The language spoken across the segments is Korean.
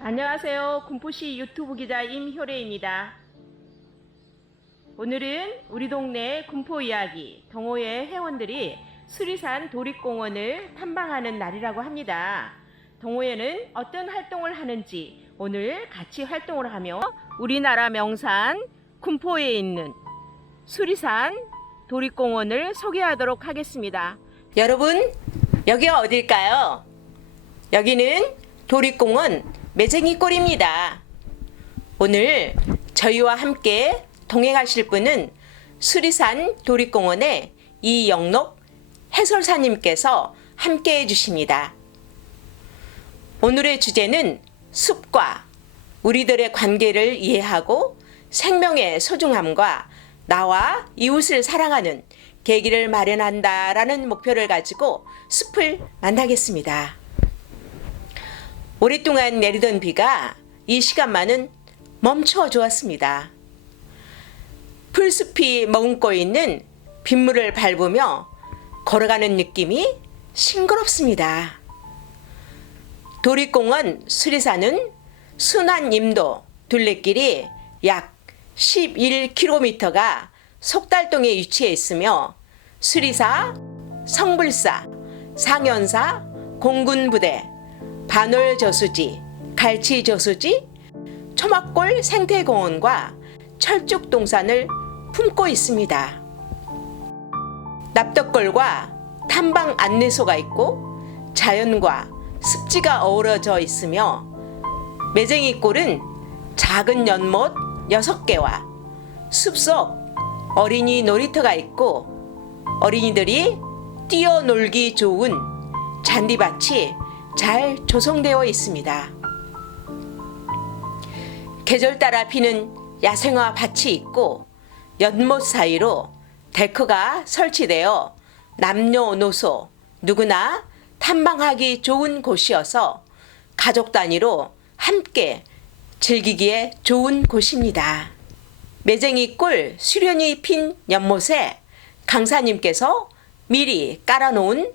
안녕하세요. 군포시 유튜브 기자 임효래입니다. 오늘은 우리 동네 군포 이야기 동호회 회원들이 수리산 도립공원을 탐방하는 날이라고 합니다. 동호회는 어떤 활동을 하는지 오늘 같이 활동을 하며 우리나라 명산 군포에 있는 수리산 도립공원을 소개하도록 하겠습니다. 여러분, 여기가 어딜까요? 여기는 도립공원 매쟁이골입니다. 오늘 저희와 함께 동행하실 분은 수리산 도립공원의 이영록 해설사님께서 함께 해주십니다. 오늘의 주제는 숲과 우리들의 관계를 이해하고 생명의 소중함과 나와 이웃을 사랑하는 계기를 마련한다라는 목표를 가지고 숲을 만나겠습니다. 오랫동안 내리던 비가 이 시간만은 멈춰 주었습니다. 풀숲이 머금고 있는 빗물을 밟으며 걸어가는 느낌이 싱그럽습니다. 도립공원 수리산은 순환 임도 둘레길이 약 11km가 속달동에 위치해 있으며 수리사, 성불사, 상현사, 공군부대, 반월저수지, 갈치저수지, 초막골 생태공원과 철쭉동산을 품고 있습니다. 납덕골과 탐방 안내소가 있고 자연과 습지가 어우러져 있으며 매쟁이골은 작은 연못 6개와 숲속 어린이 놀이터가 있고 어린이들이 뛰어놀기 좋은 잔디밭이 잘 조성되어 있습니다. 계절 따라 피는 야생화 밭이 있고 연못 사이로 데크가 설치되어 남녀노소 누구나 탐방하기 좋은 곳이어서 가족 단위로 함께 즐기기에 좋은 곳입니다. 매쟁이 꿀 수련이 핀 연못에 강사님께서 미리 깔아놓은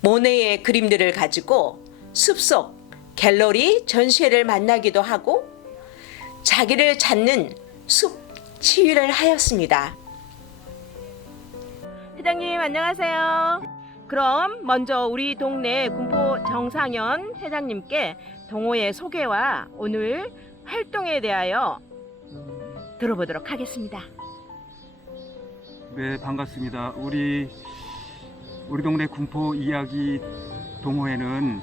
모네의 그림들을 가지고 숲속 갤러리 전시회를 만나기도 하고 자기를 찾는 숲 치유를 하였습니다. 회장님 안녕하세요. 그럼 먼저 우리 동네 군포 정상현 회장님께 동호회 소개와 오늘 활동에 대하여 들어보도록 하겠습니다. 네, 반갑습니다. 우리 우리 동네 군포 이야기 동호회는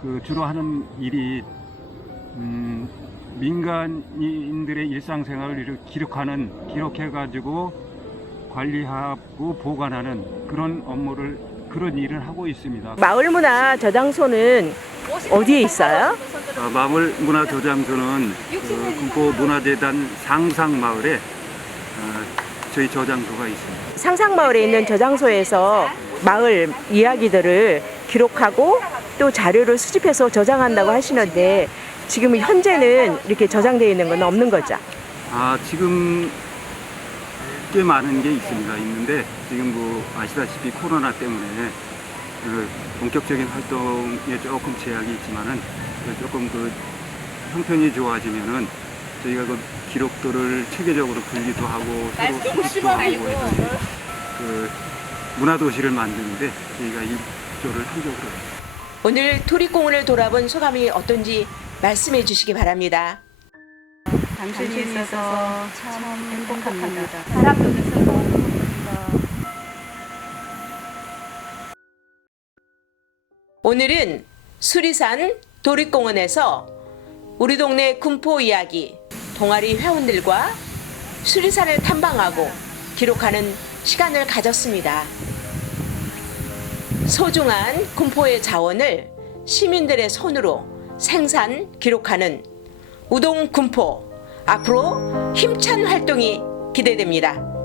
그 주로 하는 일이 음, 민간인들의 일상생활을 이렇게 기록하는 기록해 가지고 관리하고 보관하는 그런 업무를 그런 일을 하고 있습니다. 마을 문화 저장소는 어디에 있어요? 아, 마을 문화 저장소는 그 군포 문화재단 상상 마을에 아, 저희 저장소가 있습니다. 상상 마을에 있는 저장소에서 마을 이야기들을 기록하고 또 자료를 수집해서 저장한다고 하시는데 지금 현재는 이렇게 저장되어 있는 건 없는 거죠? 아 지금 꽤 많은 게 있습니다. 있는데 지금 뭐 아시다시피 코로나 때문에 그 본격적인 활동에 조금 제약이 있지만은 조금 그 형편이 좋아지면은 저희가 그 기록들을 체계적으로 분리도 하고 서로 수집도 하고 해서 그 문화 도시를 만드는데 저희가 입조를 한적으로 오늘 토리공원을 돌아본 소감이 어떤지 말씀해 주시기 바랍니다. 당신이 있어서 참 행복합니다. 사람도 있어서 행복합니다. 오늘은 수리산 도립공원에서 우리 동네 군포 이야기 동아리 회원들과 수리산을 탐방하고 기록하는 시간을 가졌습니다. 소중한 군포의 자원을 시민들의 손으로 생산, 기록하는 우동 군포 앞으로 힘찬 활동이 기대됩니다.